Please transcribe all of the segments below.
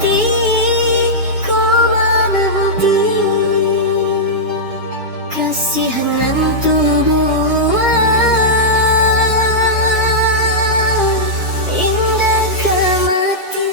mati, kau mana bukti kasihan tubuh indah kemati.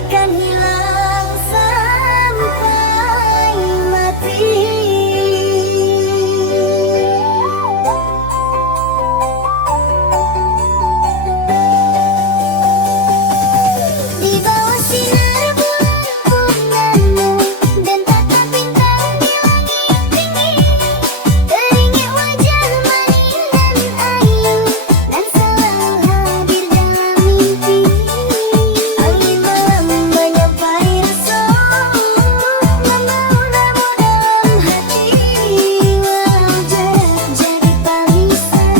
akan hilang sampai mati. Di bawah sinar bulan bungamu dan tatap bintang di langit tinggi, teringat wajah manis dan ayu dan selalu hadir dalam mimpi. Angin malam menyampai rasa, membawa namu dalam hati. Walau jarak jadi barisan,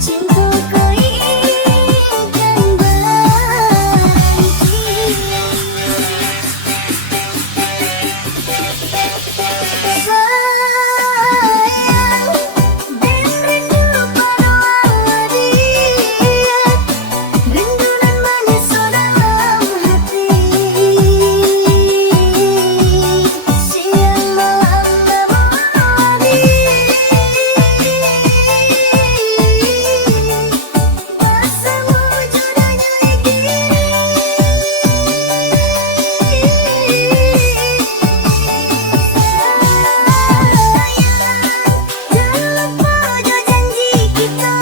cintaku inginkan berhenti. Sayang dan rindu pada dia, rindu dan manis dalam hati. Siang malam namun bersama wujudnya jangan lupa janji kita,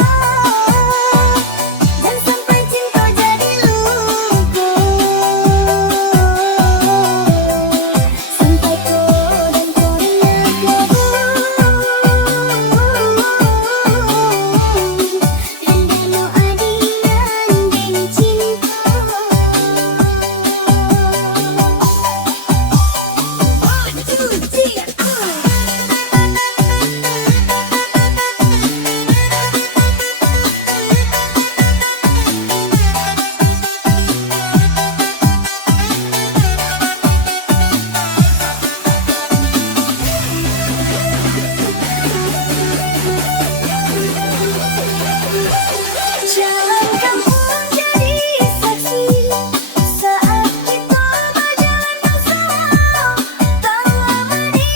dan sampai cinta jadi luka, sampai kau dan korea rindu adian dan cinta. One, two, three, jalan kampung jadi saksi saat kita berjalan bersama. Tak lama di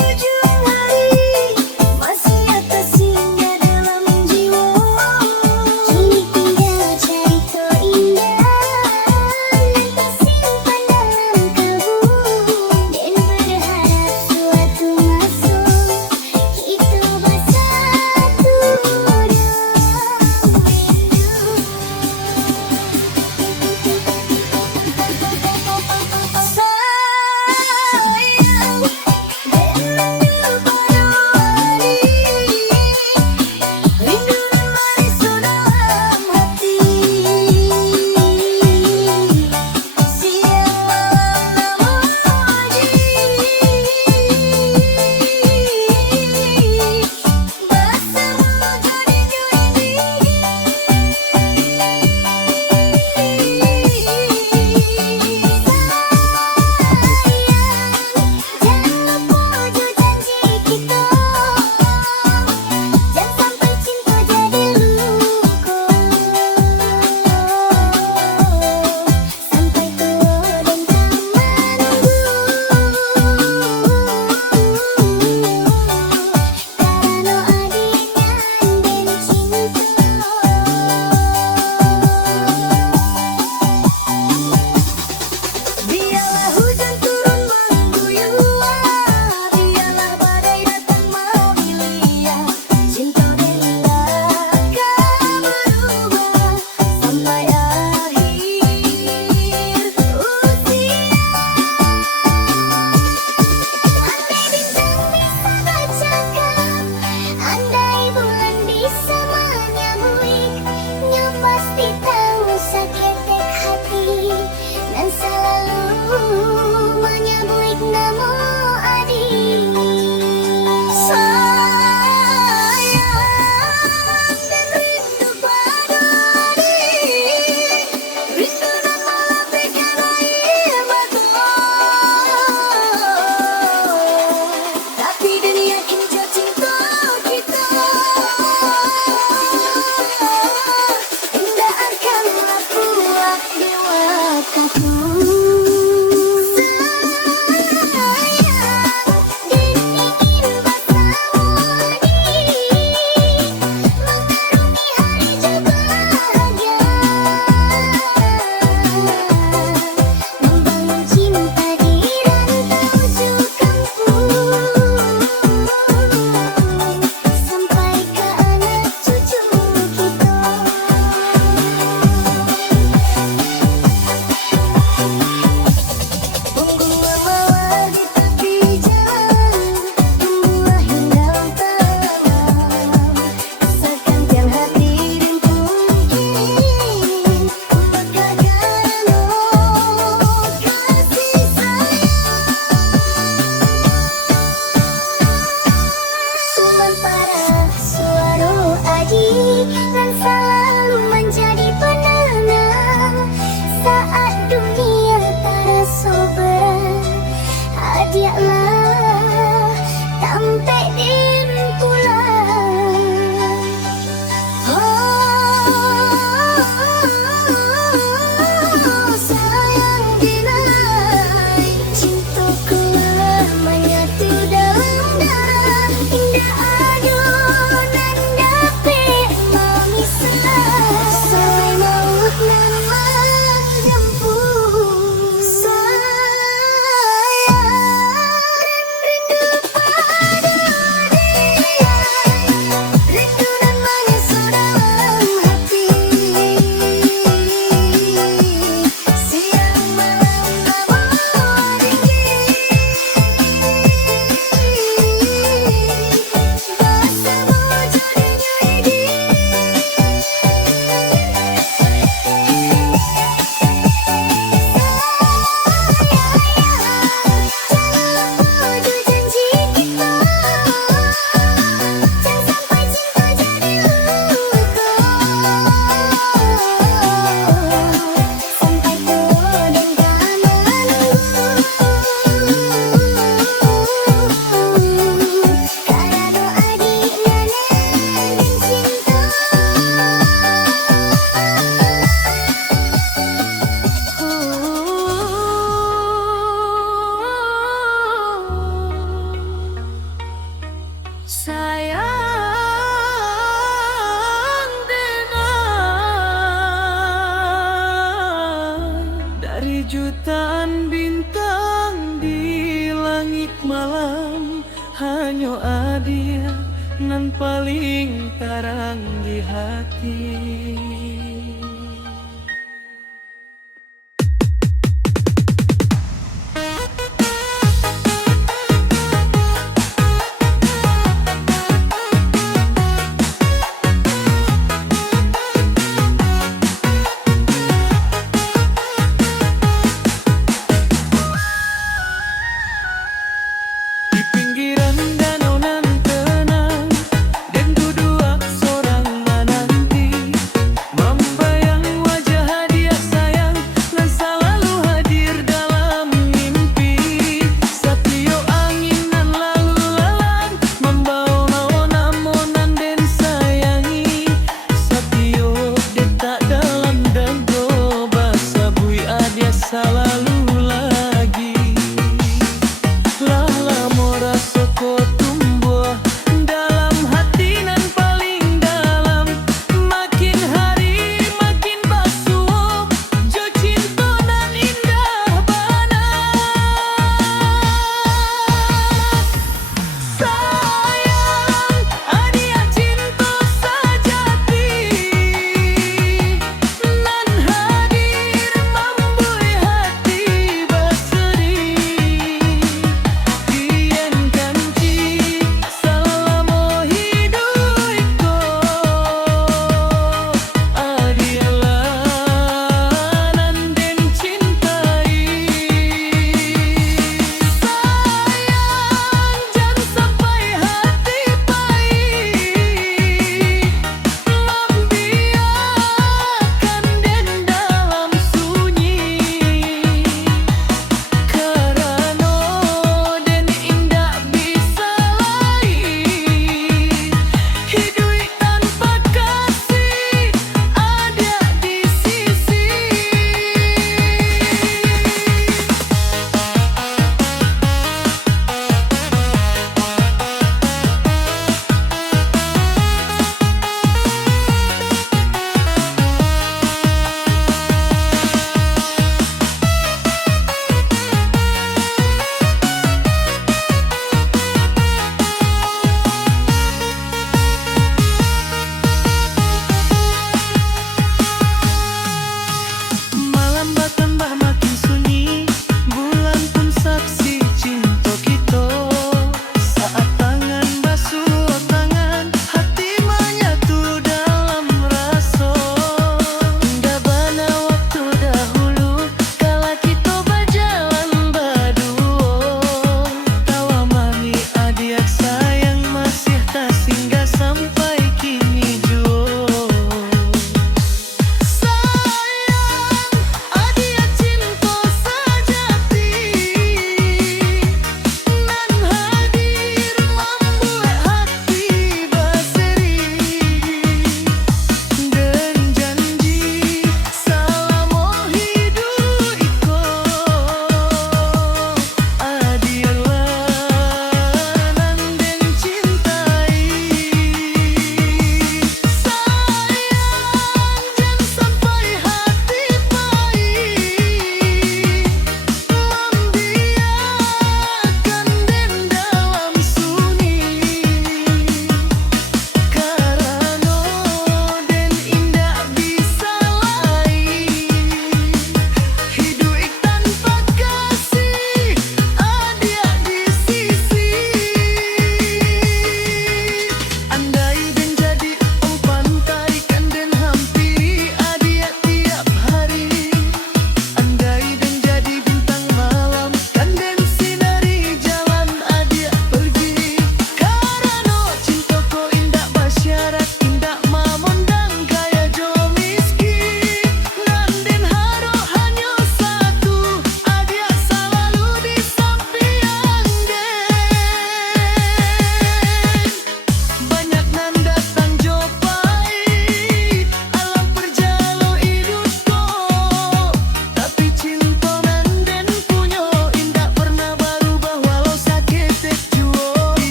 ujung hari masih ada singgah dalam jiwa. Kini tinggal cari keindahan dan tersimpan dalam kalbu, dan berharap suatu masa kita bersatu dalam rindu. Sayang dan rindu pada rindu dan manis dalam hati. Siang malam namun bersama wujudnya jangan lupa janji kita, dan sampai cinta jadi luka, sampai tua dan tak menunggu, karena adian dan cinta. Biarlah hujan turun mengguyur, biarlah badai datang memilih, cinta dan akan berubah sampai akhir usia. Andai bintang bisa bercakap, andai bulan bisa menyambutnya, pasti tahu sakit hati dan selalu menyebut nama adik. Sayang dan rindu pada adik, rindu dan melapihkan air mata. Tapi dunia injak cinta kita, indah akanlah puak di waktu. bahagialah sampai din pulang. Oh, sayang dinai, cintaku lamanya tu dalam darah. Indah adunan dapet memisah, sampai maut nan menjemput. Sayang, rindu pada dia, rindu dan mengesah dalam hati. Siang malam namun tinggi, bahasa bujurnya ini. Sayang dengar, dari jutaan bintang di langit malam, hanya adia nan paling tarang di hati. Di pinggiran danau nan tenang, dan duduk seorang menanti, membayang wajah hadiah sayang nan selalu hadir dalam mimpi. Sapio angin nan lalu lalang, membawa naonan dan sayangi. Sapio detak dalam dago, basa bui adia selalu lagi. Lala mora soko tumbuh dalam hati nan paling dalam, makin hari makin basuh, jo cinta nan indah bana. Sayang, adia cinta sajati nan hadir membui hati.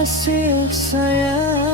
kasih sayang.